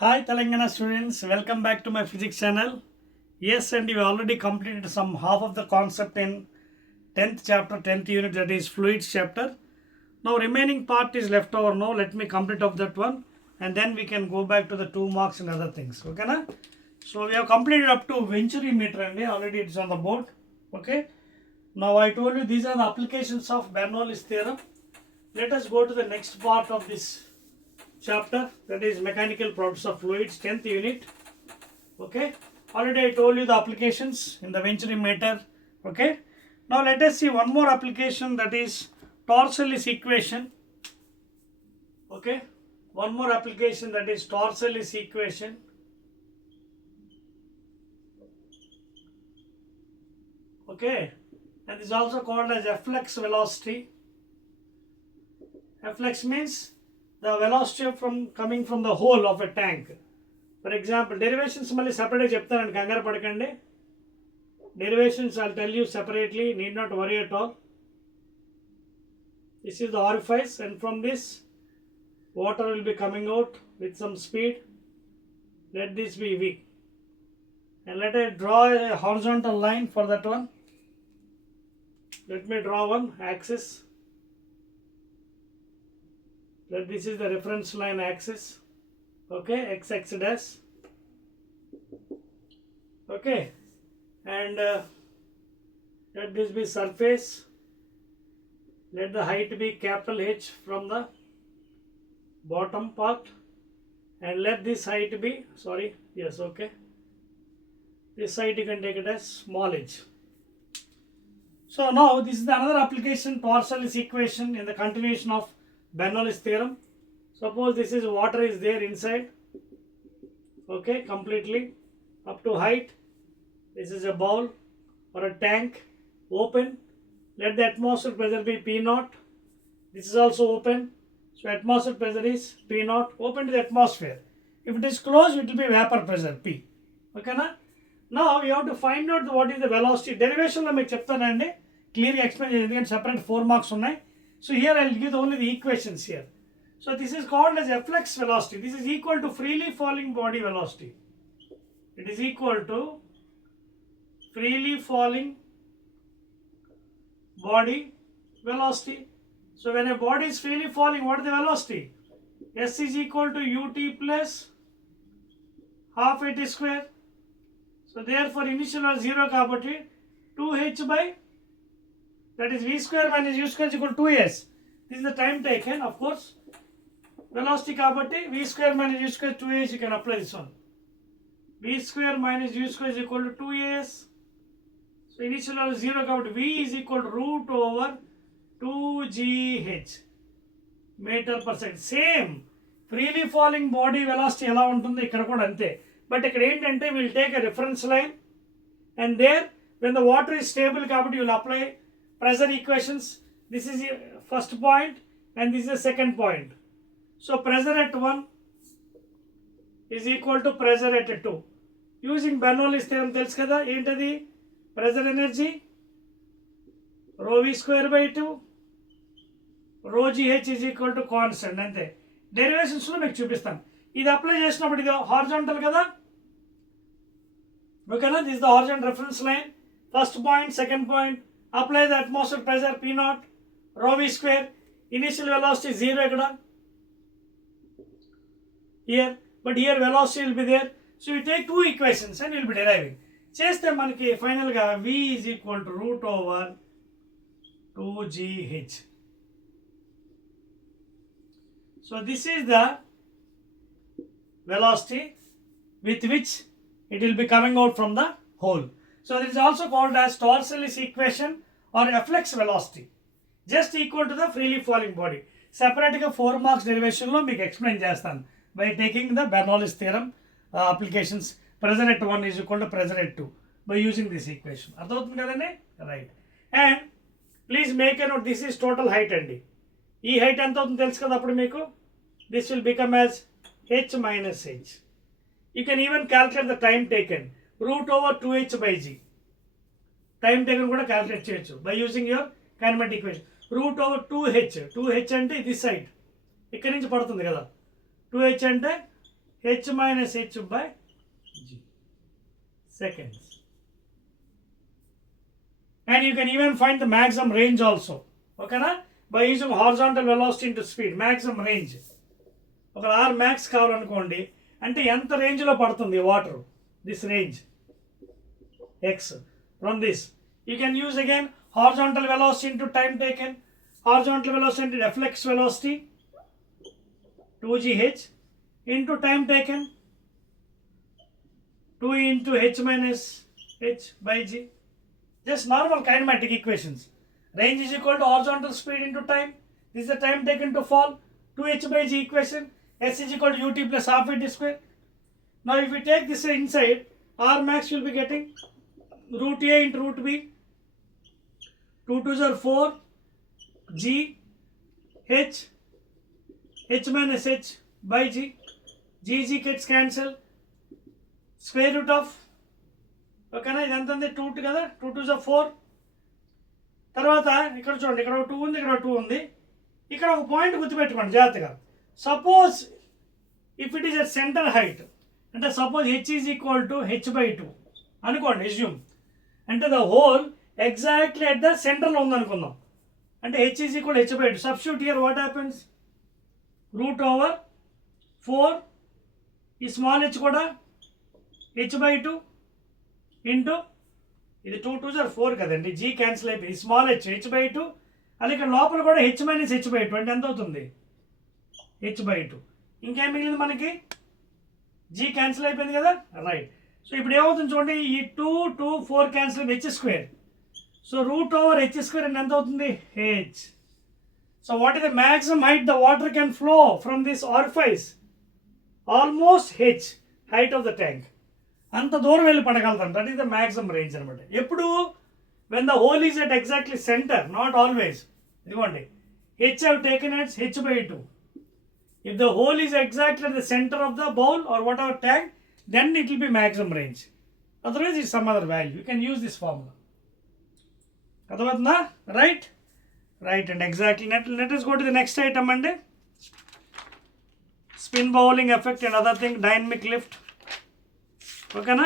Hi Telangana students, welcome back to my physics channel. Yes, and you already completed some half of the concept in 10th chapter, 10th unit, that is fluids chapter. Now remaining part is left over now. Let me complete of that one and then we can go back to the 2 marks and other things. Okay na? So we have completed up to venturi meter and already it's on the board. Okay. Now I told you these are the applications of Bernoulli's theorem. Let us go to the next part of this chapter, that is mechanical properties of fluids, 10th unit. Okay, already I told you the applications in the venturi meter. Okay, now let us see one more application, that is Torsellis equation. Okay, one more application, that is Torsellis equation. Okay, and this is also called as efflux velocity. Efflux means the velocity from coming from the hole of a tank. For example, derivations mali separate cheptanu kangaru padakandi. Derivations I'll tell you separately, need not worry at all. This is the orifice and from this water will be coming out with some speed. Let this be V. And let I draw a horizontal line for that one. Let me draw one axis. Let this is the reference line axis. Okay, x dash. Okay, and let this be surface. Let the height be capital H from the bottom part, and let this height be, okay, this height you can take it as small h. So now this is another application, Torsellis equation, in the continuation of Bernoulli's theorem. Suppose this is water is there inside, okay, completely up to height. This is a bowl or a tank, open. Let the atmospheric pressure be P0. This is also open. So atmospheric pressure is P0, open to the atmosphere. If it is closed, it will be vapor pressure P. Okay na? Now you have to find out what is the velocity. Derivation lo meeku cheptanandi, clearly explain cheyandi, separate 4 marks unnai. So here I will give only the equations here. So this is called as efflux velocity. This is equal to freely falling body velocity. It is equal to freely falling body velocity. So when a body is freely falling, what is the velocity? S is equal to ut plus half at square. So therefore initial was 0 kabatti 2h by, that is v square minus u square is equal to 2s. This is the time taken, of course. Velocity kabatti v square minus u square 2s, you can apply this one. V square minus u square is equal to 2as. So initial was 0 kabatti v is equal to root over 2gh meter per second. Same freely falling body velocity ఎలా ఉంటుంది ఇక్కడ కూడా అంతే. But ఇక్కడ ఏంటంటే we'll take a reference line and there when the water is stable కాబట్టి you will apply pressure equations. This is the first point and this is the second point. So pressure at 1 is equal to pressure at 2. Using Bernoulli's theorem తెలుసు కదా ఏంటది? Pressure energy rho v square by 2 rho gh is equal to constant అంతే. Derivations లో మీకు చూపిస్తాను. ఇది apply చేసినప్పుడు ఇది హారిజాంటల్ కదా, ఓకేనా? This the horizontal reference line. First point, second point, apply the atmosphere pressure P0 rho v square. Initial velocity 0 ఇక్కడ here, but here velocity will be there. So you take two equations and you will be deriving. చేస్తే మనకి ఫైనల్గా v is equal to root over 2gh. So this is the velocity with which it will be coming out from the hole. So this is also called as Torsellis equation or efflux velocity, just equal to the freely falling body. Separate గా 4 marks derivation లో మీకు explain చేస్తాను by taking the Bernoulli's theorem applications. Pressure at 1 is equal to pressure at 2 by using this equation. అర్థమవుతుంది కదండి? Right. And please make a note, this is total height అండి. ఈ height ఎంత అవుతుంది తెలుసు కదా అప్పుడు మీకు. This will become as h minus h. You can even calculate the time taken, root over 2h by g. Time taken కూడా calculate చేయొచ్చు by using your kinematic equation. Root over 2h. 2h అంటే this side, ఇక్కడి నుంచి పడుతుంది కదా. 2h అంటే h minus h by g seconds. And you can even find the maximum range also. Okay na? By using horizontal velocity into speed, maximum range. Okay, R max కావాలనుకోండి అంటే ఎంత రేంజ్లో పడుతుంది water, this range x from this. You can use again horizontal velocity into time taken, horizontal velocity into reflex velocity 2gh into time taken 2 into h minus h by g. Just normal kinematic equations. Range is equal to horizontal speed into time. This is the time taken to fall. 2h by g equation. S is equal to ut plus half it square. Now if we take this inside, R max will be getting root a into root b. 2 2s are 4. G h h minus h by g. G gets cancelled. Square root of, ఓకేనా, ఇదంతా 2 కదా, 2 2s are 4. తర్వాత ఇక్కడ చూడండి, ఇక్కడ 2 ఉంది, ఇక్కడ 2 ఉంది. ఇక్కడ ఒక పాయింట్ గుర్తుపెట్టుకోండి జాగ్రత్తగా. Suppose if it is at centre height, అంటే suppose h is equal to h by 2 అనుకోండి, ఎస్యూమ్. అంటే the hole exactly at the సెంటర్లో ఉందనుకుందాం. అంటే h is equal h by 2. Substitute here, what happens? Root over 4, ఈ small h కూడా h by 2 into ఇది 2 2s are 4 కదండి, g cancel అయిపోయింది, స్మాల్ h by 2. అది ఇక్కడ లోపల కూడా h minus h by 2 అంటే ఎంత అవుతుంది? h by 2. ఇంకేం మిగిలింది మనకి? g క్యాన్సిల్ అయిపోయింది కదా, రైట్. సో ఇప్పుడు ఏమవుతుంది చూడండి, ఈ 2 2 4 cancel h square. So root over h square అంటే ఎంత అవుతుంది? h. So what is the maximum height the water can flow from this orifice? Almost h height of the tank. అంత దూరం వెళ్ళి పడగలుగుతాం. That is the maximum range అనమాట. ఎప్పుడు? When the hole is at exactly centre, not always. ఇదిగోండి, h have taken as h by 2. If the hole is exactly at the center of the bowl or whatever tank, then it will be maximum range. Otherwise it's some other value. You can use this formula. Adavadna? Right? Right, and exactly. Let us go to the next item and spin bowling effect and other thing, dynamic lift. ఓకేనా?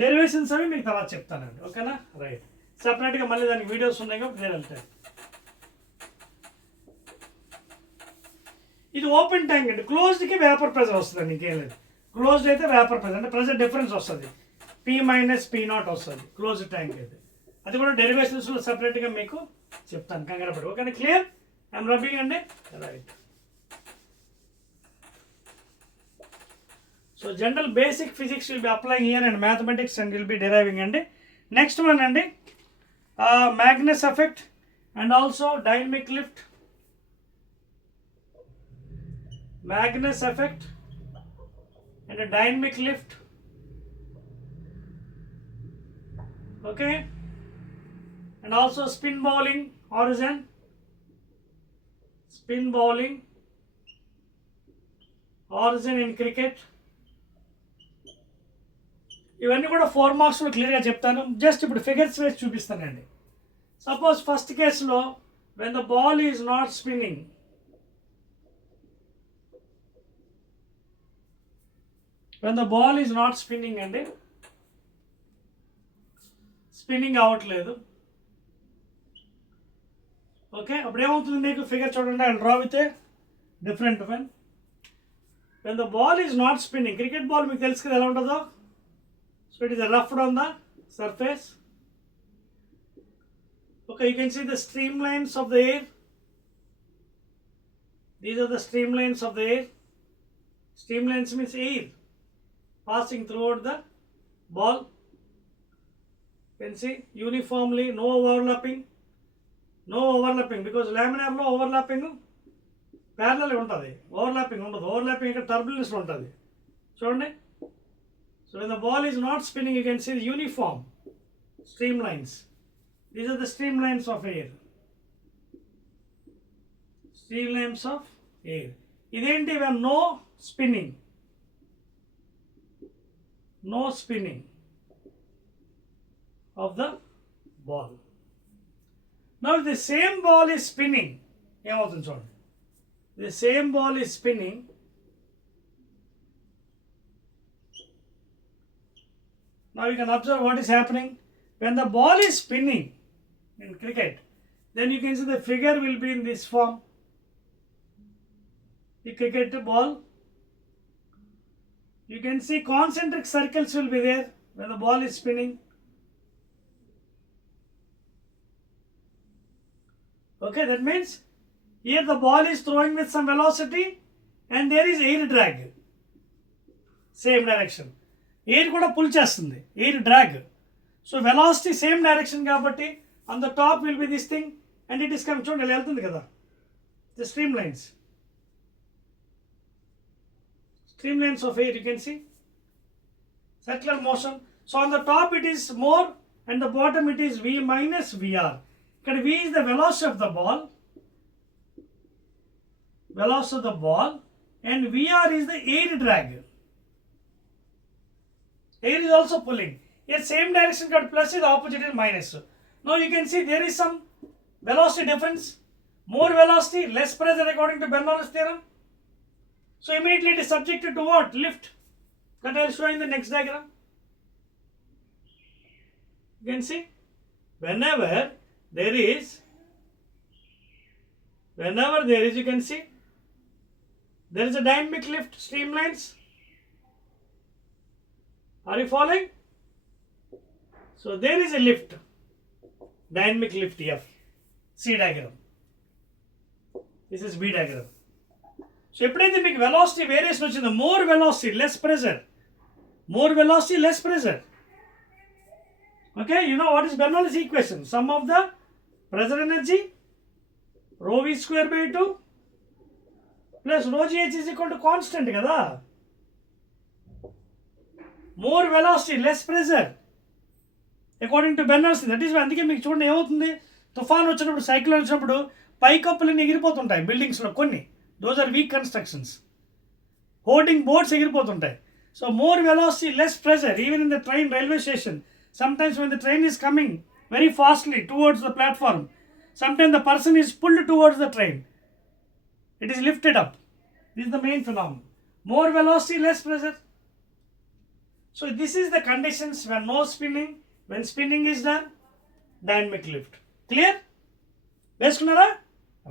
Derivations అవి మీకు తర్వాత చెప్తానండి. ఓకేనా? Right. సపరేట్గా మళ్ళీ దానికి videos ఉన్నాయి కాబట్టి నేను వెళ్తాను. ఇది ఓపెన్ ట్యాంక్ అండి. క్లోజ్డ్కి వేపర్ ప్రెజర్ వస్తుంది, ఇంకేం లేదు. క్లోజ్డ్ అయితే వేపర్ ప్రెజర్ అంటే ప్రెజర్ డిఫరెన్స్ వస్తుంది, P minus P0 వస్తుంది క్లోజ్డ్ ట్యాంక్ అయితే. అది కూడా డెరివేషన్స్లో సపరేట్గా మీకు చెప్తాను, కంగారు పడి. ఓకేనా? క్లియర్? ఐఎమ్ రబ్బింగ్ అండి. Right. So general basic physics will be applying here and mathematics and will be deriving. And next one and Magnus effect and also dynamic lift. Magnus effect and a dynamic lift. Okay, and also spin bowling origin. Spin bowling origin in cricket. ఇవన్నీ కూడా 4 మార్క్స్లో క్లియర్గా చెప్తాను. Just ఇప్పుడు figures వేసి చూపిస్తానండి. Suppose first కేసులో when the ball is not spinning, when the ball is not spinning అండి, spinning అవ్వట్లేదు. ఓకే, అప్పుడు ఏమవుతుంది మీకు? ఫిగర్ చూడండి, I draw with a different one. When the ball is not spinning, cricket ball మీకు తెలుసు కదా ఎలా ఉంటుందో. So it is roughed on the surface. Okay, you can see the streamlines of the air. These are the streamlines of the air. Streamlines means air passing throughout the ball. You can see uniformly, no overlapping. No overlapping because laminar lo overlapping parallel untadi. Overlapping undadu. Overlapping ikkada turbulence untadi. Chudandi. So when the ball is not spinning, you can see the uniform streamlines. These are the streamlines of air. Streamlines of air. Identi when no spinning. No spinning of the ball. Now if the same ball is spinning, the same ball is spinning, Now you can observe what is happening. When the ball is spinning in cricket, then you can see the figure will be in this form. The cricket ball. You can see concentric circles will be there when the ball is spinning. Okay, that means here the ball is throwing with some velocity and there is air drag. Same direction. Air kuda pull chestundi. Air drag. So velocity same direction kabatti on the top will be this thing and it is coming. Chudandi ela veltundi kada. The streamlines. Streamlines of air you can see. Circular motion. So on the top it is more and the bottom it is V minus VR. V is the velocity of the ball. Velocity of the ball and VR is the air drag. Air is also pulling. Here same direction got plus is opposite is minus. Now you can see there is some velocity difference. More velocity, less pressure according to Bernoulli's theorem. So immediately it is subjected to what? Lift. That I will show in the next diagram. You can see whenever there is, you can see there is a dynamic lift, streamlines. Are you following? So there is a lift, dynamic lift F, C diagram. This is B diagram. So ఎప్పుడైతే మీకు velocity variation వచ్చిందో, more velocity, less pressure. More velocity, less pressure. Okay, you know what is Bernoulli's equation? Sum of the pressure energy, rho v square by 2 plus rho gh is equal to constant kada. More velocity, less pressure. According to Bernoulli's, that is why అందుకే మీకు చూడండి ఏమవుతుంది, తుఫాన్ వచ్చినప్పుడు, cyclone వచ్చినప్పుడు పైకప్పులు ఎగిరిపోతుంటాయి బిల్డింగ్స్లో కొన్ని. Those are weak constructions. Hoarding boards ఎగిరిపోతుంటాయి. So more velocity, less pressure. Even in the train, railway station, sometimes when the train is coming very fastly towards the platform, sometimes the person is pulled towards the train. It is lifted up. This is the main phenomenon. More velocity, less pressure. So this is the conditions when no spinning. When spinning is done, dynamic lift. Clear? Veskunara?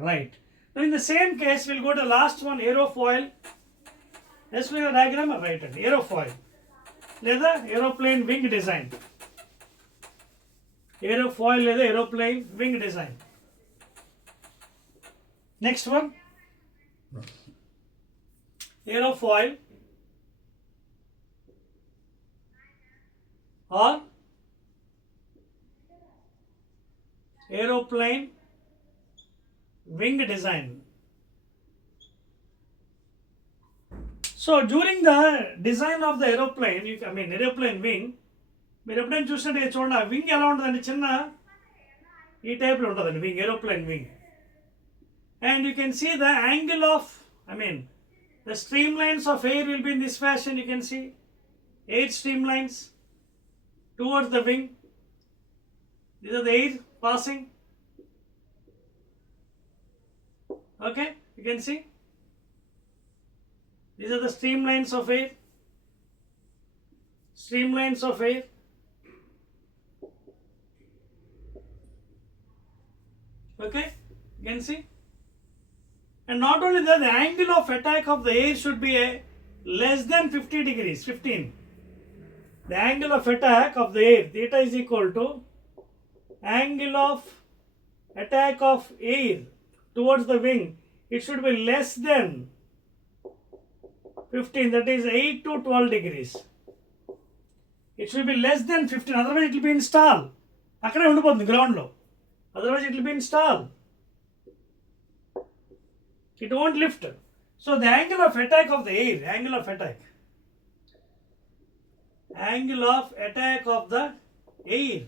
Right. Now in the same case, we'll go to the last one, aerofoil. Let's look at the diagram. Right. Aerofoil. లేదా aeroplane wing design. Aerofoil లేదా aeroplane wing design. Next one. Aerofoil or aeroplane wing design. So during the design of the aeroplane, aeroplane wing, మీరు ఎప్పుడైనా చూసినట్టు చూడండి, ఆ wing ఎలా ఉంటుందండి, చిన్న ఈ టైప్లో ఉంటుందండి wing, aeroplane wing. And you can see the angle of, the streamlines of air will be in this fashion. You can see 8 streamlines towards the wing. These are the air passing. Okay, you can see these are the streamlines of air. Streamlines of air. Okay, you can see. And not only that, the angle of attack of the air should be less than 50 degrees, 15. The angle of attack of the air, theta is equal to angle of attack of air towards the wing. It should be less than 15, that is 8 to 12 degrees. It should be less than 15, otherwise it will be in stall. అక్కడే ఉండిపోతుంది గ్రౌండ్లో, otherwise it will be in stall. It won't lift. So the angle of attack of the air, angle of attack of the air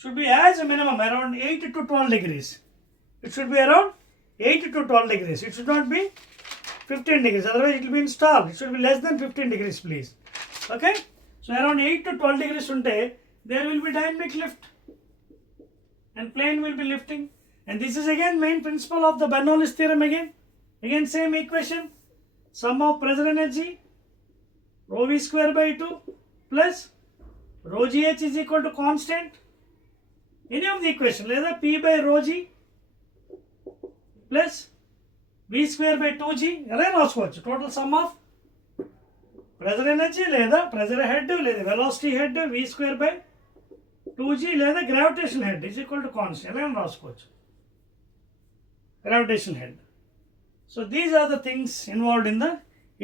should be as a minimum around 8 to 12 degrees. It should be around 8 to 12 degrees. It should not be 15 degrees, otherwise it will be in stall. It should be less than 15 degrees, please. Okay? So around 8 to 12 degrees unte, there will be dynamic lift and plane will be lifting. And this is again main principle of the Bernoulli's theorem again. Again same equation. Sum of pressure energy, rho v square by 2 plus rho gh is equal to constant, any of the equation, లేదా p by rho g plus v square by 2g ఎలా రాసుకోవచ్చు, total some of pressure energy లేదా pressure head లేదా velocity head v square by 2g లేదా gravitation head is equal to constant ఎలా రాసుకోవచ్చు, gravitational head. So these are the things involved in the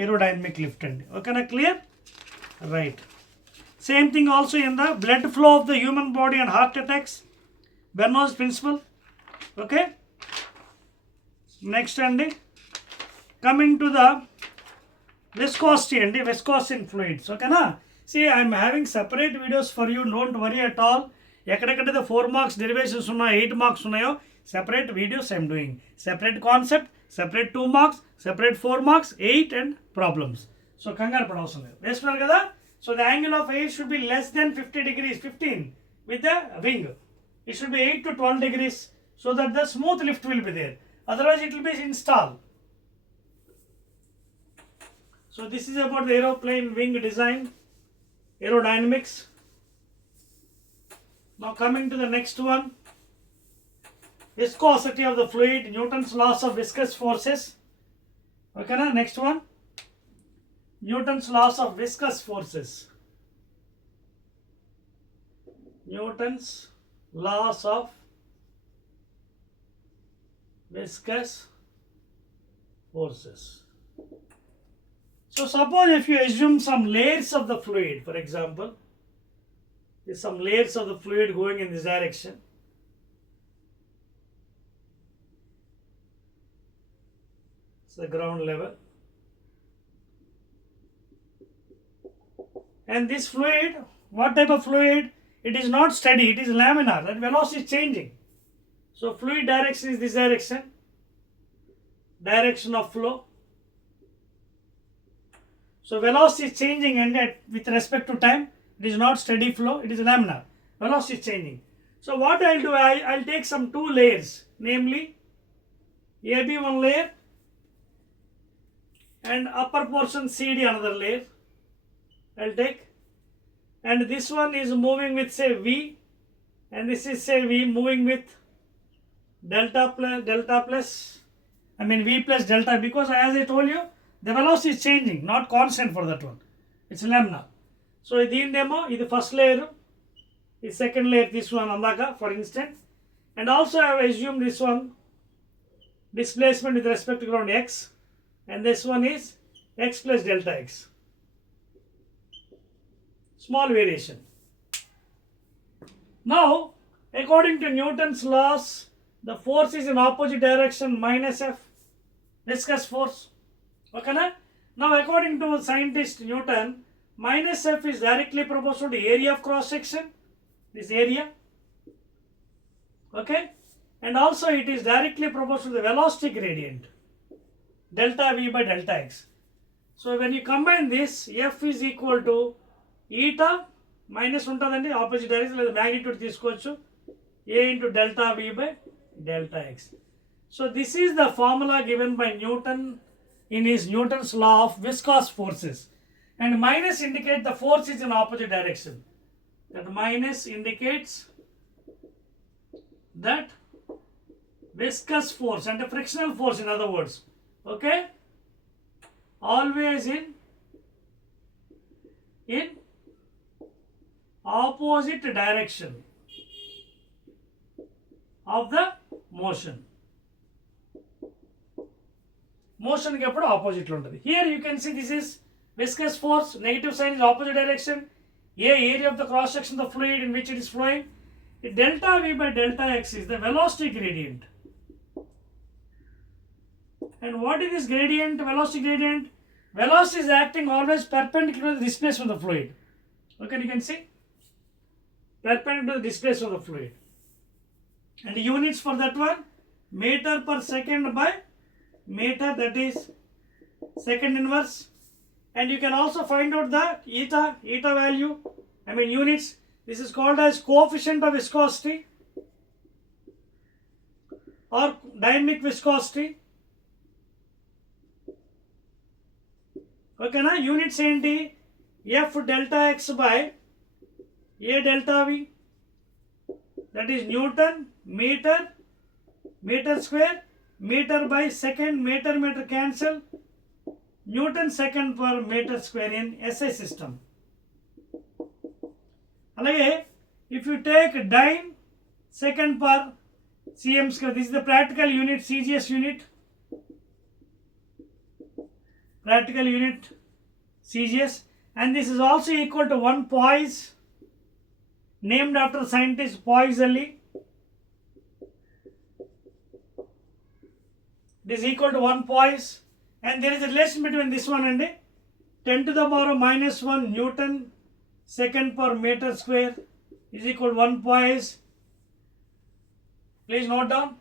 aerodynamic lift end. Okay, na clear? Right. Same thing also in the blood flow of the human body and heart attacks, Bernoulli's principle. Okay. Next and coming to the viscosity and viscosity in fluids. Okay na? See, I am having separate videos for you. Don't worry at all. ఎక్కడెక్కడ 4 marks derivations ఉన్నాయో 8 marks ఉన్నాయో separate videos I am doing. Separate concept, separate 2 marks, separate 4 marks, 8 and problems. So కంగారు పడవసరం లేదు. వేస్తున్నారు కదా? So the angle of air should be less than 50 degrees, 15 with the wing. It should be 8 to 12 degrees so that the smooth lift will be there. Otherwise it will be installed. So this is about the aeroplane wing design, aerodynamics. Now coming to the next one. Viscosity of the fluid, Newton's laws of viscous forces. Okay, na? Next one. Newton's laws of viscous forces. Newton's laws of viscous forces. So suppose if you assume some layers of the fluid, for example, there's some layers of the fluid going in this direction. The ground level, and this fluid, what type of fluid? It is not steady, it is laminar. That velocity is changing. So fluid direction is this direction, direction of flow. So velocity is changing, and with respect to time, it is not steady flow, it is laminar. Velocity is changing. So what I'll do, I'll take some 2 layers, namely AB one layer and upper portion CD another layer. I'll take, and this one is moving with say V, and this is say V moving with delta plus V plus delta, because as I told you the velocity is changing, not constant for that one, it's laminar. So demo this first layer, this second layer, this one andaka for instance, and also I have assumed this one displacement with respect to ground x, and this one is x plus delta x. Small variation. Now, according to Newton's laws, the force is in opposite direction, minus F, viscous force. Okay, na? Now, according to scientist Newton, minus F is directly proportional to area of cross section, this area. Okay, and also it is directly proportional to the velocity gradient, delta V by delta x. So when you combine this, F is equal to eta minus untadandi opposite direction, the magnitude తీసుకోవచ్చు, A into delta V by delta x. So this is the formula given by Newton in his Newton's law of viscous forces, and minus indicate the force is in opposite direction. That minus indicates that viscous force and a frictional force, in other words. Okay, always in opposite direction of the motion. Motion ki appudu opposite lo untadi. Here you can see this is viscous force, negative sign is opposite direction. Area of the cross section of the fluid in which it is flowing. Delta V by delta x is the velocity gradient. And what is this gradient, velocity gradient? Velocity is acting always perpendicular to the displacement of the fluid. Okay, you can see perpendicular to the displacement of the fluid. And the units for that one, meter per second by meter, that is second inverse. And you can also find out the eta value, units. This is called as coefficient of viscosity or dynamic viscosity. Okay, na? Units ఏంటి? F delta x by A delta V, that is Newton meter, meter square, meter by second, meter cancel, Newton second per meter square in SI system. Alage, if you take dyne second per cm square, this is the practical unit, CGS unit, practical unit CGS, and this is also equal to 1 poise, named after scientist Poiseuille. It is equal to 1 poise, and there is a relation between this one and 10 to the power of minus 1 Newton second per meter square is equal to 1 poise. Please note down,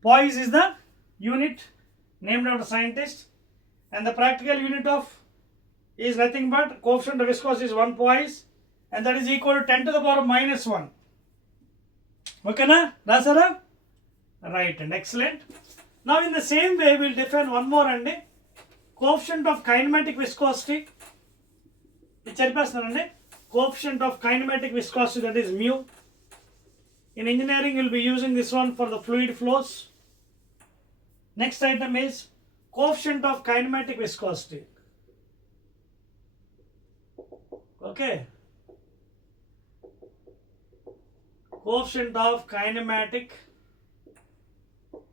poise is the unit named after scientist, and the practical unit of is nothing but coefficient of viscosity is 1 poise, and that is equal to 10 to the power of minus 1. Okay na? Rasara? Right, and excellent. Now in the same way we will define one more and coefficient of kinematic viscosity. Coefficient of kinematic viscosity, that is mu. In engineering you will be using this one for the fluid flows. Next item is coefficient of kinematic viscosity. Okay. Coefficient of kinematic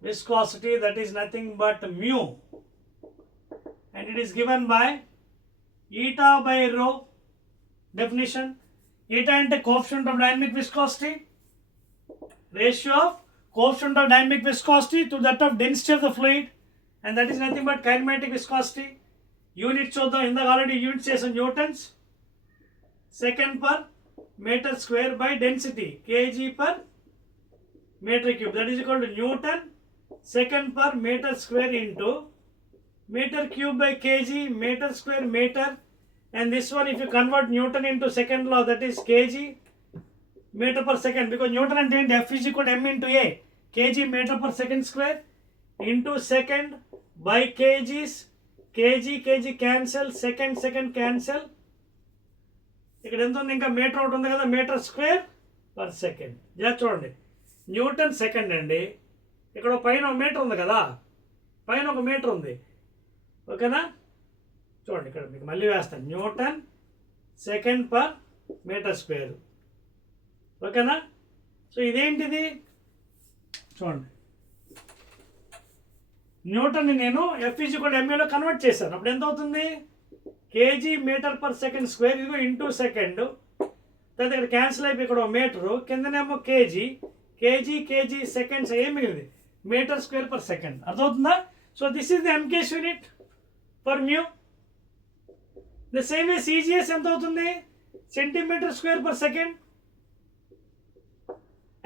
viscosity, that is nothing but mu, and it is given by eta by rho. Definition: eta ante coefficient of dynamic viscosity, ratio of coefficient of dynamic viscosity to that of density of the fluid, and that is nothing but kinematic viscosity. Units చూద్దాం, ఇందాక already units చేసాం, newtons second per meter square by density, kg per meter cube, that is equal to Newton second per meter square into meter cube by kg meter square meter, and this one if you convert Newton into second law, that is kg meter per second, because Newton and F is equal to m into a, kg meter per second square into second by kgs, kg cancel, second cancel, ఇక్కడ ఎంత ఉంది, ఇంకా metre ఒకటి ఉంది కదా, metre square per second. ఇలా చూడండి, Newton second అండి, ఇక్కడ పైన ఒక మీటర్ ఉంది కదా, పైన ఒక మీటర్ ఉంది. ఓకేనా? చూడండి ఇక్కడ మీకు మళ్ళీ వేస్తాను, newton second per metre square. ఓకేనా? సో ఇదేంటిది చూడండి, న్యూటన్ని నేను ఎఫ్ ఈజ్ ఈక్వల్ ఎంఏలో కన్వర్ట్ చేశాను. అప్పుడు ఎంత అవుతుంది, KG metre per second square, ఇదిగో ఇంటూ సెకండ్, తర్వాత ఇక్కడ క్యాన్సిల్ అయిపోయి ఇక్కడ మీటరు, కిందనేమో కేజీ సెకండ్స్, ఏం మిగిలింది మీటర్ స్క్వేర్ పర్ సెకండ్. అర్థమవుతుందా? So this is the MKS unit for mu. The same way CGS ఎంత అవుతుంది, centimetre square per second,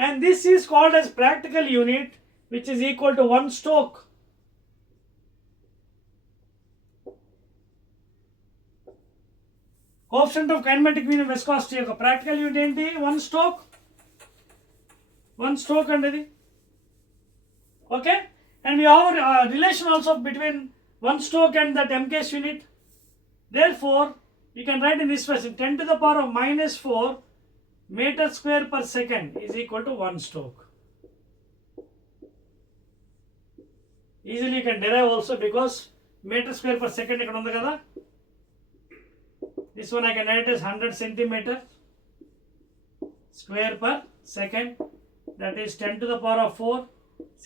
and this is called as practical unit, which is equal to 1 stroke. Coefficient of kinematic viscosity యొక్క practical unit ఏంటి, 1 stroke. 1 stroke అండి ఇది. Okay, and we have a relation also between 1 stroke and that MKS unit. Therefore we can write in this way, 10 to the power of minus 4 meter square per second is equal to 1 stroke. Easily you can derive also, because meter square per second ikkada undi kada. This one I can write as 100 centimeter square per second, that is 10 to the power of 4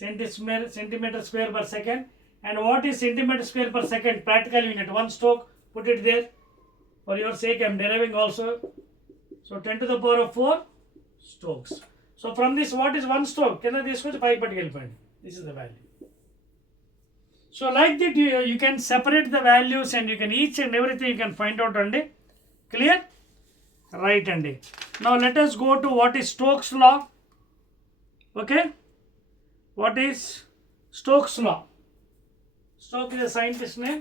centimeter square per second. And what is centimeter square per second? Practical unit, 1 stroke. Put it there for your sake, I am deriving also. So 10 to the power of 4 strokes. So from this, what is 1 stroke? Can I this much 5 particle point? This is the value. So like that you can separate the values, and you can each and everything you can find out andi. Clear? Right andi. Now let us go to what is Stokes law. Okay? What is Stokes law? Stokes is a scientist name.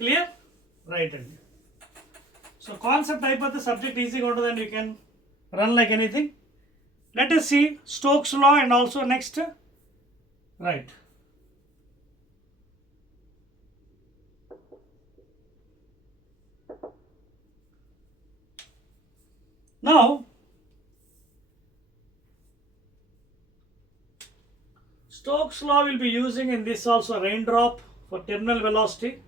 Clear? Right andi. So concept అయిపోతే subject easy గా ఉంటుంది, and you can run like anything. Let us see Stokes law and also next. Right. Now, Stokes law will be using in this also raindrop for terminal velocity.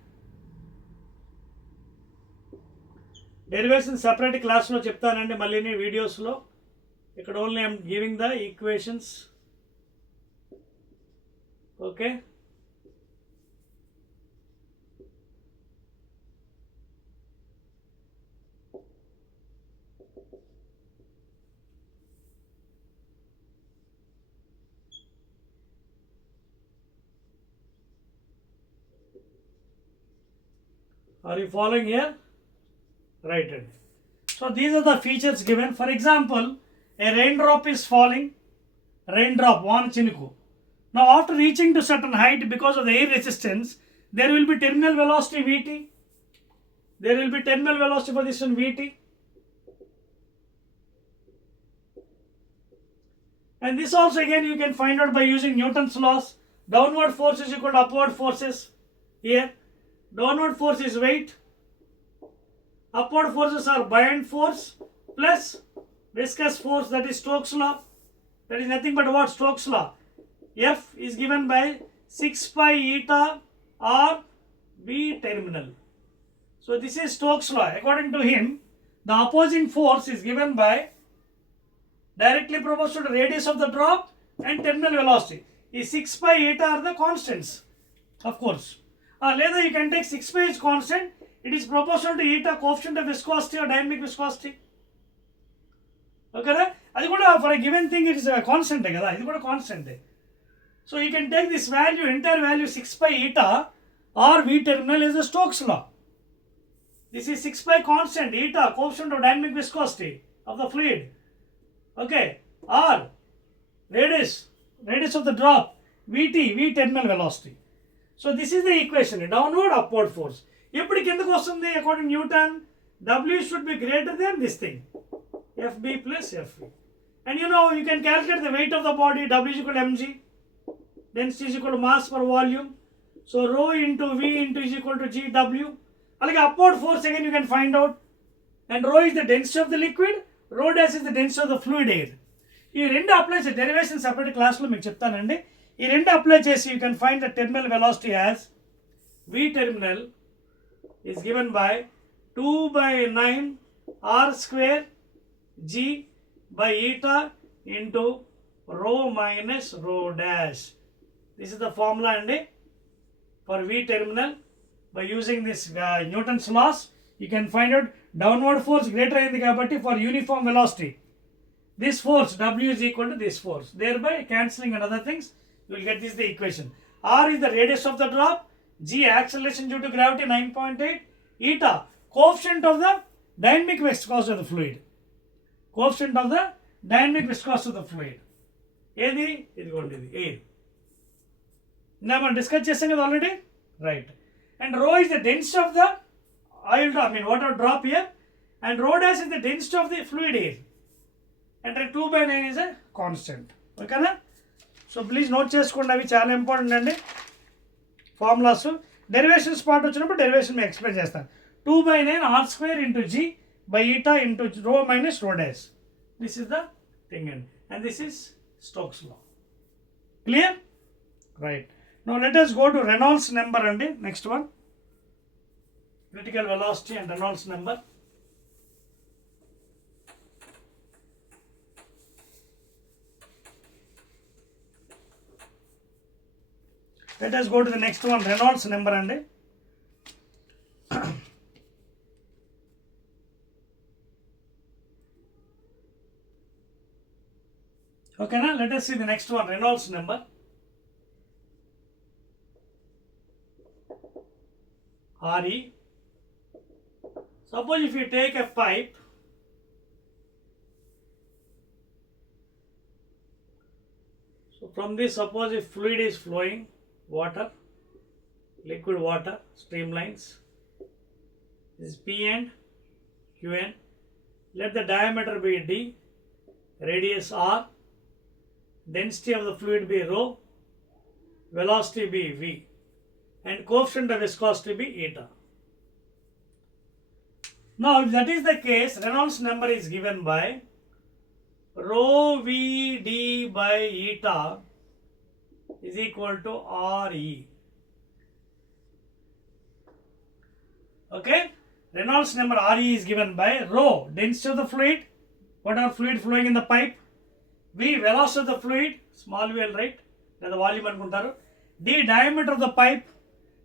Derivation separate class lo cheptanandi mallini videos lo. Ikkada only I am giving the equations. Okay. Are you following here? Right. So these are the features given. For example, a raindrop is falling. Raindrop, one chiniku. Now after reaching to certain height, because of the air resistance, there will be terminal velocity Vt. There will be terminal velocity for this one Vt. And this also again you can find out by using Newton's laws. Downward force is equal to upward forces. Here, downward force is weight. Upward forces are buoyant force plus viscous force, that is Stokes law. That is nothing but what? Stokes law. F is given by 6 pi eta r V terminal. So this is Stokes law. According to him, the opposing force is given by directly proportional to radius of the drop and terminal velocity. Is 6 pi eta are the constants, of course. Later you can take 6 pi is constant. It is proportional to eta, coefficient of viscosity or dynamic viscosity. Okay, అది కూడా for a given thing it is a constant కదా, ఇది కూడా constant. So you can take this value, entire value 6 pi eta or V terminal is the Stokes law. This is 6 pi constant, eta, coefficient of dynamic viscosity of the fluid. Okay, R, radius of the drop, Vt, V terminal velocity. So this is the equation, downward, upward force. ఎప్పుడు కిందకు వస్తుంది according to Newton, W should be greater than this thing, Fb plus Fe. And you know, you can calculate the weight of the body, W is equal to mg, density is equal to mass per volume. So rho into V into is equal to Gw. అలాగే upward force again you can find out. And rho is the density of the liquid, rho dash is the density of the fluid air. ఈ రెండు apply చేసి derivation separate క్లాస్లో మీకు చెప్తానండి. ఈ రెండు apply చేసి you can find the terminal velocity as V terminal is given by 2 by 9 r square g by eta into rho minus rho dash. This is the formula for V terminal. By using this Newton's laws, you can find out downward force greater in the kabatti for uniform velocity. This force W is equal to this force. Thereby cancelling and other things, you will get this the equation. R is the radius of the drop. G acceleration due to gravity 9.8. Eta coefficient of the dynamic viscosity of the fluid. Coefficient of the dynamic viscosity of the fluid. ఏది ఇదిగోండి ఇది air. నా మనం discuss చేసాం కదా already, right. And రో is the density of the oil drop, I mean water drop here, and rho dash is the density of the fluid air. And 2 by 9 is a constant. ఓకేనా? So please note చేసుకోండి, అవి చాలా important అండి formulas. Derivations part వచ్చినప్పుడు derivation మీకు explain చేస్తాను. 2 by 9 r square into g by eta into rho minus rho dash. This is the thing, and this is Stokes law. Clear? Right. Now let us go to Reynolds number and next one. Critical velocity and Reynolds number. Let us go to the next one, Reynolds number and okay, now let us see the next one, Reynolds number. Re. Suppose if you take a pipe, so from this, suppose if fluid is flowing, water, liquid water, streamlines, this is P and Qn. Let the diameter be D, radius R, density of the fluid be rho, velocity be V, and coefficient of viscosity be eta. Now, if that is the case, Reynolds number is given by rho V d by eta is equal to Re. Okay? Reynolds number Re is given by rho, density of the fluid, whatever fluid flowing in the pipe, V, velocity of the fluid, small vl, right? The volume anukuntaru. D, diameter of the pipe,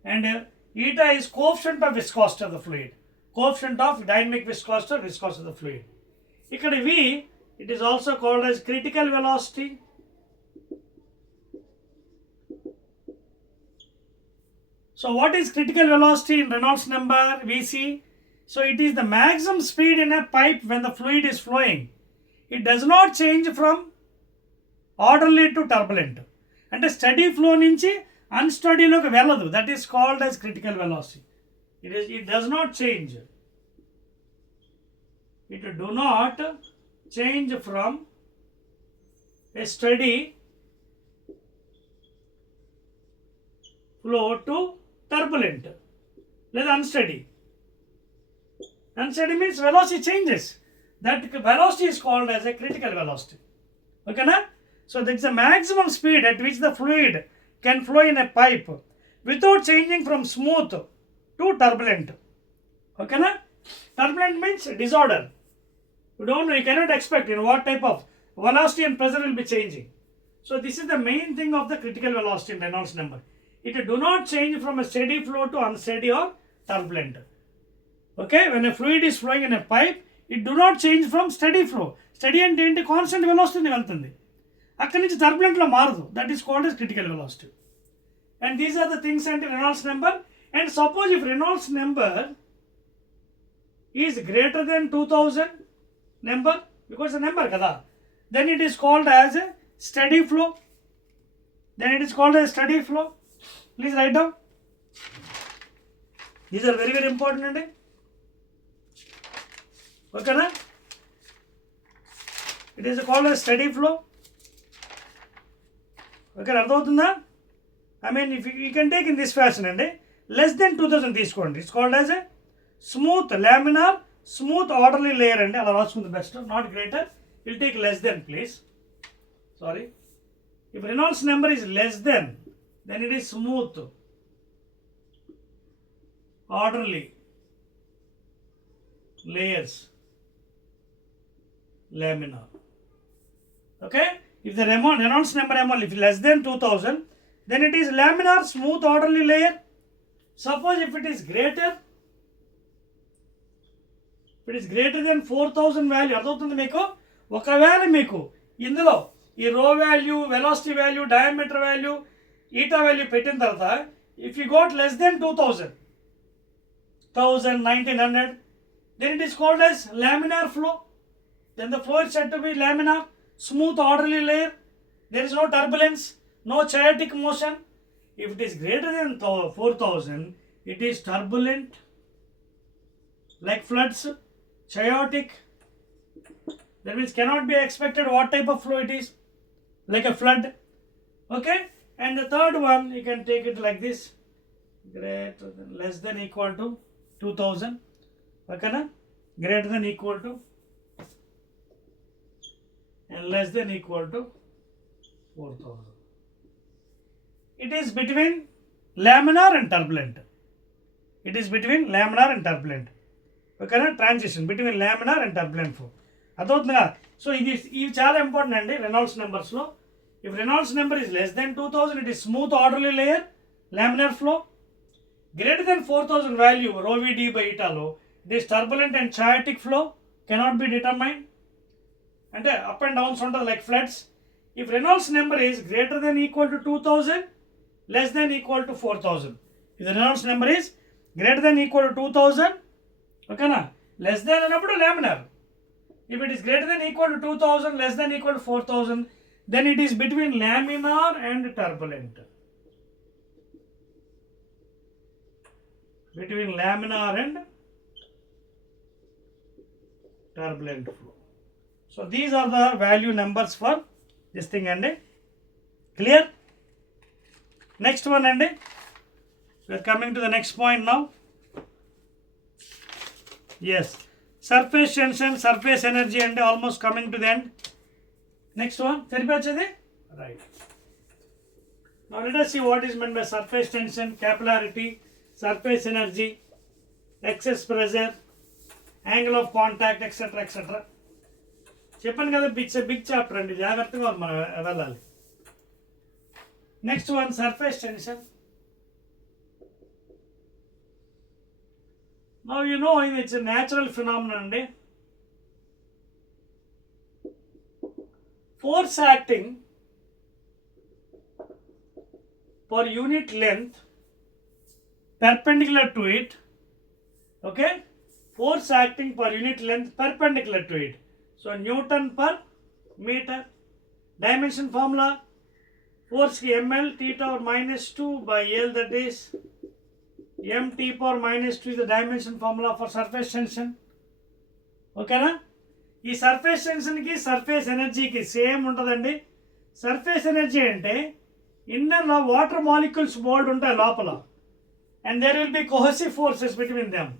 and eta is coefficient of viscosity of the fluid. Coefficient of dynamic viscosity or viscosity of the fluid. Ikkada V, it is also called as critical velocity. So what is critical velocity in Reynolds number Vc? So it is the maximum speed in a pipe when the fluid is flowing. It does not change from orderly to turbulent. And a steady flow nunchi unsteady loki veladu. That is called as critical velocity. It does not change. It do not change from a steady flow to turbulent. Let unsteady. Unsteady means velocity changes. That velocity is called as a critical velocity. Okay, na? So that's the maximum speed at which the fluid can flow in a pipe without changing from smooth to turbulent. Okay, na? Turbulent means disorder. You don't know, you cannot expect in what type of velocity and pressure will be changing. So this is the main thing of the critical velocity in Reynolds number. It do not change from a steady flow to unsteady or turbulent. Okay, when a fluid is flowing in a pipe, it do not change from steady flow. Steady and ఏంటి constant velocity ని వెళ్తుంది. అక్కడి నుంచి turbulent లో మారదు. That is called as critical velocity. And these are the things and Reynolds number. And suppose if Reynolds number is greater than 2000 number, because the number kada, then it is called as a steady flow. Then it is called as steady flow. Please write down. These are very, very important. Okay, na? It is called as steady flow. Okay, అర్థమవుతుందా? I mean, if you can take in this fashion and less than 2000 తీసుకోండి. It's called as a smooth laminar, smooth orderly layer and అలా రాసుకుంది best, not greater. We'll take less than, please. Sorry. If Reynolds number is less than, then it is smooth, orderly layers, laminar. Okay? If the Reynolds number if less than 2000, then it is laminar, smooth, orderly layer. Suppose if it is greater than 4000 value, అర్థమవుతుంది మీకు? ఒకవేళ మీకు ఇందులో ఈ రో value, velocity value, diameter value, eta value పెట్టిన తర్వాత if you got less than 2000, 1000, 1900, then it is called as laminar flow. Then the flow is said to be laminar, smooth, orderly layer. There is no turbulence, no chaotic motion. If it is greater than 4000, it is turbulent, like floods, chaotic. That means cannot be expected what type of flow it is, like a flood. Okay? And the third one, you can take it like this, greater than, less than, equal to 2000. Okay, na? Greater than, equal to, and less than, equal to 4000. It is between laminar and turbulent. It is between laminar and turbulent. Okay, na? Transition between laminar and turbulent flow. అర్థమవుతుందా? So ఇది చాలా important అండి Reynolds numbers-లో. If Reynolds number is less than 2000, it is smooth, orderly layer, laminar flow. Greater than 4000 value, rho v d by eta లో, it is turbulent and chaotic flow, cannot be determined. అంటే up and downs ఉంటుంది like floods. If Reynolds number is greater than, equal to 2000, less than, equal to 4000. If the Reynolds number is greater than, equal to 2000, okay na? Less than అన్నప్పుడు laminar. If it is greater than, equal to 2000, less than, equal to 4000, then it is between laminar and turbulent. Between laminar and turbulent flow. So these are the value numbers for this thing and clear. Next one and we are coming to the next point now. Yes. surface tension, surface energy, and almost coming to the end. Next one, right. Now let us see what is meant by surface tension, capillarity, surface energy, excess pressure, angle of contact, etc. etc. చెప్పాను కదా big chapter అండి, జాగ్రత్తగా మనం వెళ్ళాలి. Next one, surface tension. Now you know it's a natural phenomenon అండి. Force acting per unit length perpendicular to it, okay, force acting per unit length perpendicular to it. So Newton per meter. Dimension formula, force ki ml t power minus 2 by L, that is m t power minus 2 is the dimension formula for surface tension. Okay na? ఈ surface టెన్షన్కి surface ఎనర్జీకి same ఉంటుందండి. Surface energy అంటే ఇన్నర్లో water molecules bold ఉంటాయి లోపల, and there will be cohesive forces between them.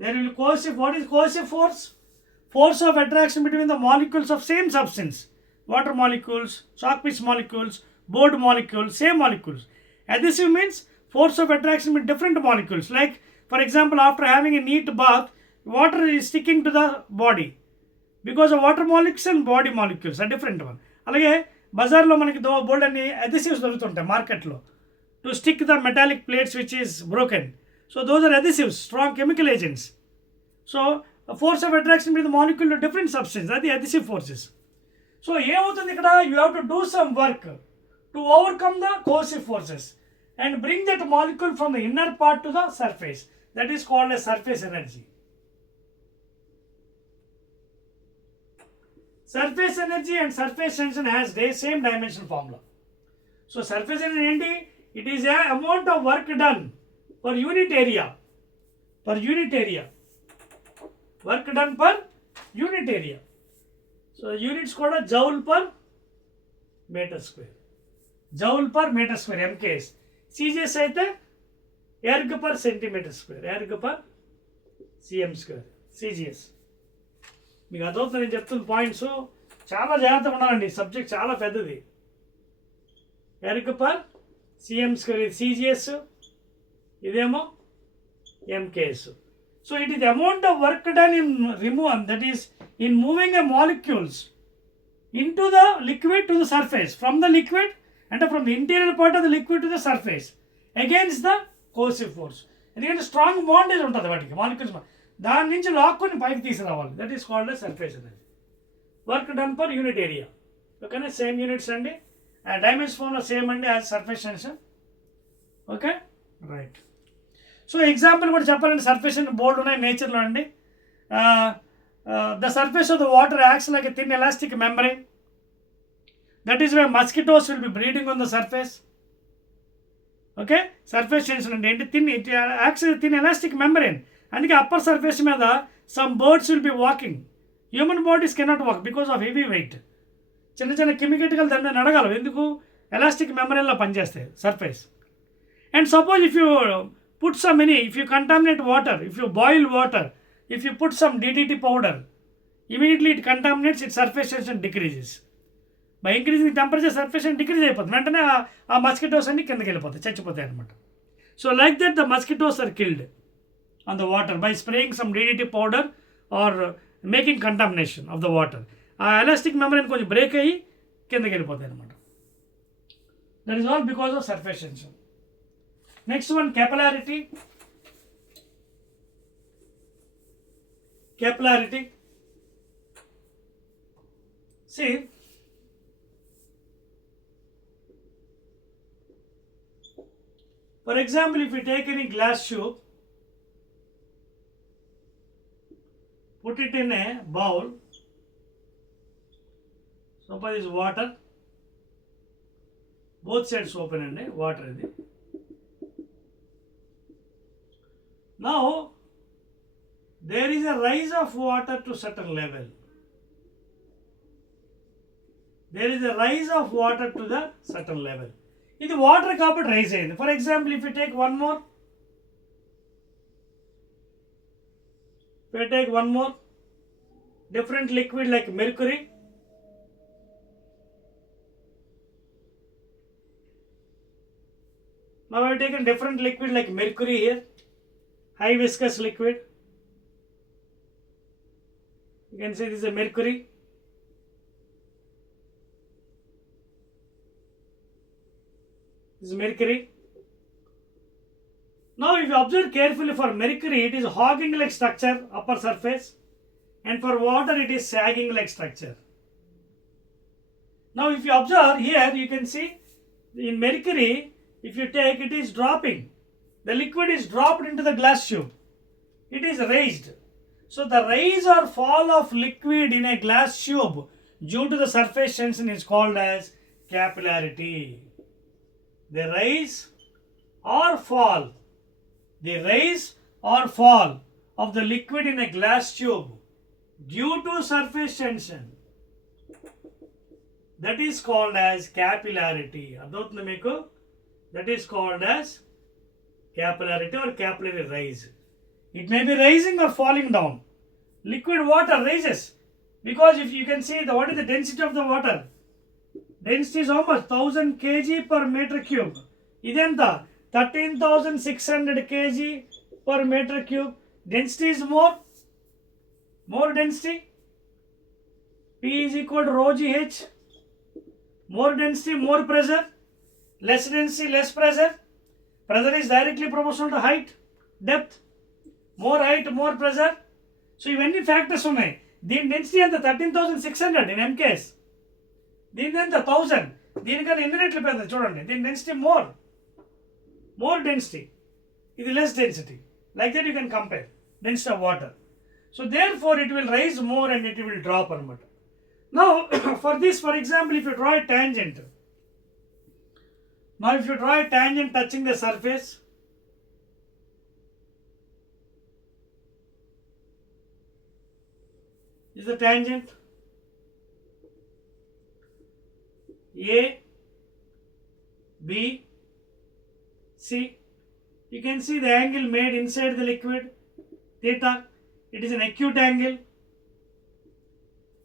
There will be cohesive. What is cohesive force? Force of attraction between the molecules of same substance. Water molecules, chalk pitch molecules, board molecules, same molecules. Adhesive means force of attraction with different molecules. Like, for example, after having a neat bath, water is sticking to the body because of water molecules and body molecules are different one. అలాగే బజార్లో మనకి బోల్డ్ అని అధిసివ్స్ దొరుకుతుంటాయి మార్కెట్లో to stick the metallic plates which is broken. So those are adhesives, strong chemical agents. So the force of attraction between the molecule to different substance, that is the adhesive forces. So you have to do some work to overcome the cohesive forces and bring that molecule from the inner part to the surface. That is called as surface energy. Surface energy and surface tension has the same dimension formula. So surface energy, it is a amount of work done per unit area. Work done per unit area. So units called joule per meter square. Joule per meter square, MKS. CGS అయితే erg per centimeter square, erg per cm square, CGS. మీకు అదవుతుంది నేను చెప్తున్న points, చాలా జాగ్రత్తగా ఉండాలండి. Subject చాలా పెద్దది. erg per cm square, ఇది CGS, ఇదేమో MKS. So it is the amount of work done in removal, that is in moving a molecules into the liquid to the surface, from the liquid and from the interior part of the liquid to the surface against the cohesive force. ఎందుకంటే strong bondage ఉంటుంది వాటికి molecules, దాని నుంచి లాక్కొని పైకి తీసుకురావాలి. That is called a surface energy. Work done per unit area. ఓకేనా, same units అండి. డైమెన్షన్ ఫార్ములా సేమ్ అండి as surface tension. Okay, right. So example కూడా చెప్పాలంటే సర్ఫేస్ బోల్డ్ ఉన్నాయి నేచర్లో అండి. The surface of the water acts like a thin elastic membrane. That is where mosquitoes will be breeding on the surface. Okay, surface tension అంటే ఏంటి? It acts thin elastic membrane. అందుకే upper surface మీద some birds will be walking. Human bodies cannot walk because of heavy weight. చిన్న చిన్న chemical దాన్ని నడగలవు. ఎందుకు? Elastic మెంబ్రెయిన్లో పనిచేస్తాయి surface. And suppose if you put some if you contaminate water, if you boil water, if you put some DDT powder, immediately it contaminates, its surface tension decreases. By increasing temperature, surface tension decrease అయిపోతుంది. వెంటనే ఆ mosquitoes అన్ని కిందకి వెళ్ళిపోతాయి, చచ్చిపోతాయి అనమాట. So like that the mosquitoes are killed on the water by spraying some DDT powder or making contamination of the water. ఆ elastic membrane కొంచెం బ్రేక్ అయ్యి కిందకి వెళ్ళిపోతాయి అనమాట. That is all because of surface tension. Next one, capillarity. Capillarity. See, for example, if you take any glass tube, put it in a bowl. Suppose is water. Both sides open and water is. Now, there is a rise of water to certain level. There is a rise of water to the certain level. This water కాబట్టి rise అయింది. For example, if you take one more, So I take one more different liquid like mercury. Now I have taken different liquid like mercury here, high viscous liquid. You can see this is a mercury. This is mercury. Now if you observe carefully, for mercury it is hogging like structure, upper surface, and for water it is sagging like structure. Now if you observe here, you can see in mercury, if you take, it is dropping. The liquid is dropped into the glass tube. It is raised. So the rise or fall of liquid in a glass tube due to the surface tension is called as capillarity. The rise or fall. The rise or fall of the liquid in a glass tube due to surface tension, that is called as capillarity. Adotna meeku? That is called as capillarity or capillary rise. It may be rising or falling down. Liquid water rises because if you can see what is the density of the water? Density is how much? 1000 kg per meter cube. Identa 13,600 kg per meter cube. Density is more density. P is equal to rho GH. More density, more pressure. Less density, less pressure. Pressure is directly proportional to height, depth. More height, more pressure. So ఇవన్నీ factors ఉన్నాయి. దీని density ఎంత 13,600 in MKS. దీని ఎంత 1000. దీనికన్నా ఎన్ని రెట్లు పెద్దది చూడండి. దీని డెన్సిటీ more density. ఇది less density. Like that you can compare density of water. So therefore it will rise more and it will drop అనమాట. Now for this, for example, if you draw a tangent. Now if you draw a tangent touching the surface, is the tangent A, B, C. You can see the angle made inside the liquid, theta. It is an acute angle.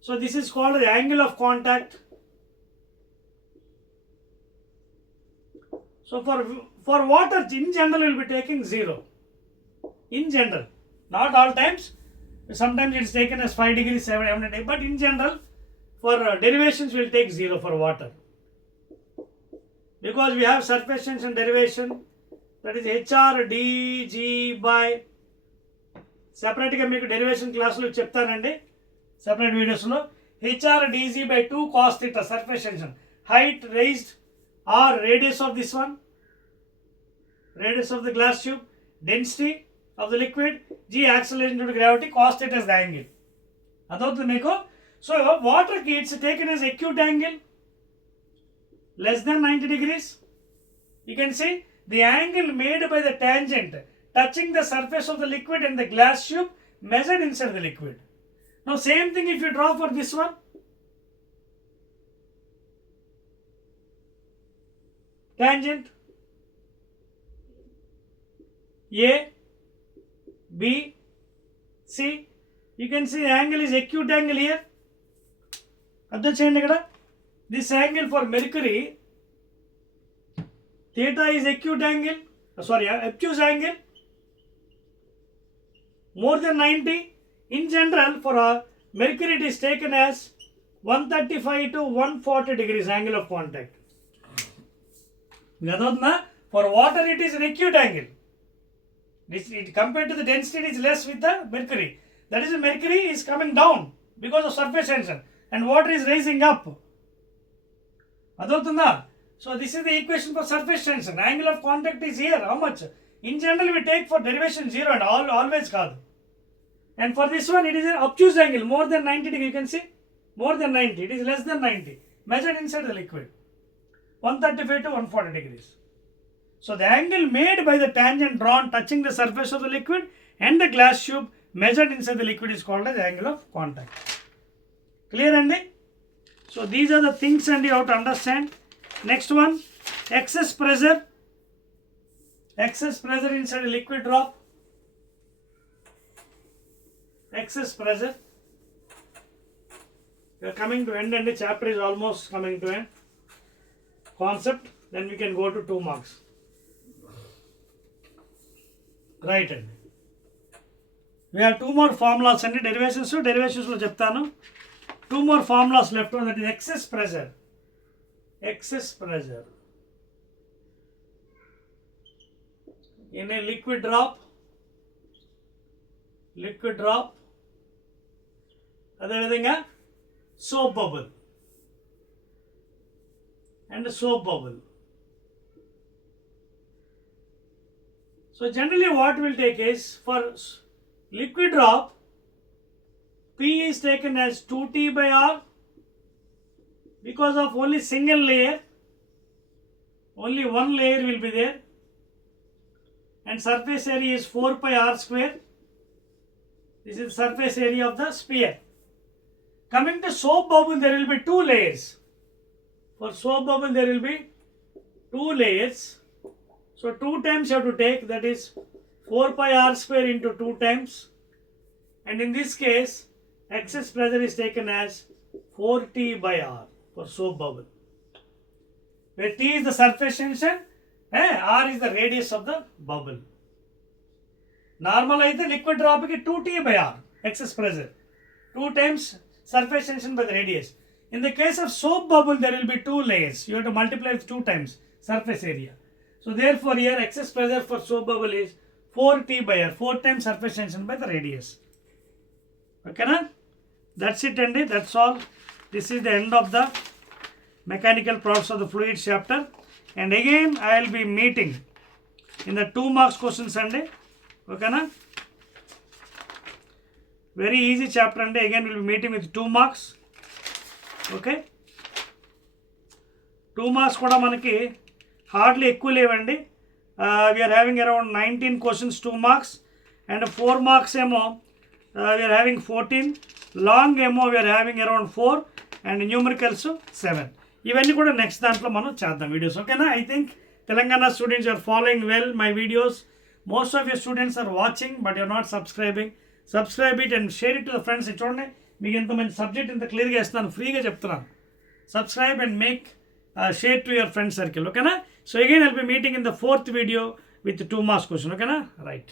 So this is called the angle of contact. So for water, in general, we will be taking 0. In general, not all times. Sometimes it is taken as 5 degrees, 7 degrees, but in general, for derivations, we will take 0 for water. Because we have surface tension derivation, that is HR dg by, separate ga meeku derivation class lo cheptanandi, separate videos lo, HR dg by 2 cos theta, surface tension, height raised or radius of this one, radius of the glass tube, density of the liquid, g acceleration due to gravity, cos theta is the angle. Adottu meeku. So water ki it's taken as acute angle less than 90 degrees. You can see the angle made by the tangent touching the surface of the liquid and the glass tube measured inside the liquid. Now same thing if you draw for this one. Tangent A, B, C. You can see the angle is acute angle here. Abdha cheyandi kada. This angle for mercury, theta is acute angle, obtuse angle, more than 90. In general, for mercury it is taken as 135 to 140 degrees angle of contact. For water it is an acute angle. Compared to the density, it is less with the mercury. That is, the mercury is coming down because of surface tension and water is rising up. Adotunda. So this is the equation for surface tension. Angle of contact is here. How much? In general, we take for derivation 0 and always kaadu. And for this one, it is an obtuse angle, more than 90 degree. You can see more than 90. It is less than 90. Measured inside the liquid, 135 to 140 degrees. So the angle made by the tangent drawn touching the surface of the liquid and the glass tube measured inside the liquid is called as angle of contact. Clear, Andy? So these are the things and you have to understand. Next one, excess pressure. Excess pressure inside a liquid drop. excess pressure. We are coming to end and the chapter is almost coming to end. Concept, then we can go to 2 marks. Right hand. We have 2 more formulas and derivations lo cheptanu. 2 more formulas left on, that is excess pressure. Excess pressure in a liquid drop, అదేవిధంగా soap bubble and soap bubble. So generally what we'll take is, for liquid drop, P is taken as 2T by R because of only single layer, only one layer will be there, and surface area is 4 pi R square. This is surface area of the sphere. Coming to soap bubble, there will be 2 layers. For soap bubble there will be 2 layers. So 2 times you have to take, that is 4 pi R square into 2 times, and in this case excess pressure is taken as 4T by R for soap bubble, where T is the surface tension, R is the radius of the bubble. Normal అయితే liquid drop ki 2T by R excess pressure, 2 times surface tension by the radius. In the case of soap bubble there will be 2 layers, you have to multiply with 2 times surface area. So therefore here excess pressure for soap bubble is 4T by R, 4 times surface tension by the radius. Okay na? That's it and that's all. This is the end of the mechanical properties of the fluids chapter, and again I will be meeting in the 2 marks questions and okay na? Very easy chapter and again we will be meeting with 2 marks. Okay, 2 marks kuda manaki hardly ఎక్కువ లేవండి. We are having around 19 questions 2 marks, and 4 marks ఏమో we are having 14, long ఏమో we are having around 4, and numericals 7. ఇవన్నీ కూడా next దాంట్లో మనం చేద్దాం videos. ఓకేనా? I think Telangana students are following well my videos. Most of your students are watching but you are not subscribing. Subscribe it and share it to the friends. చూడండి మీకు ఎంత మంచి సబ్జెక్ట్ ఇంత క్లియర్గా ఇస్తున్నాను, ఫ్రీగా చెప్తున్నాను. Subscribe and make share to your friend circle. Okay na? So again I'll be meeting in the 4th video with 2 marks question. Okay na? Right.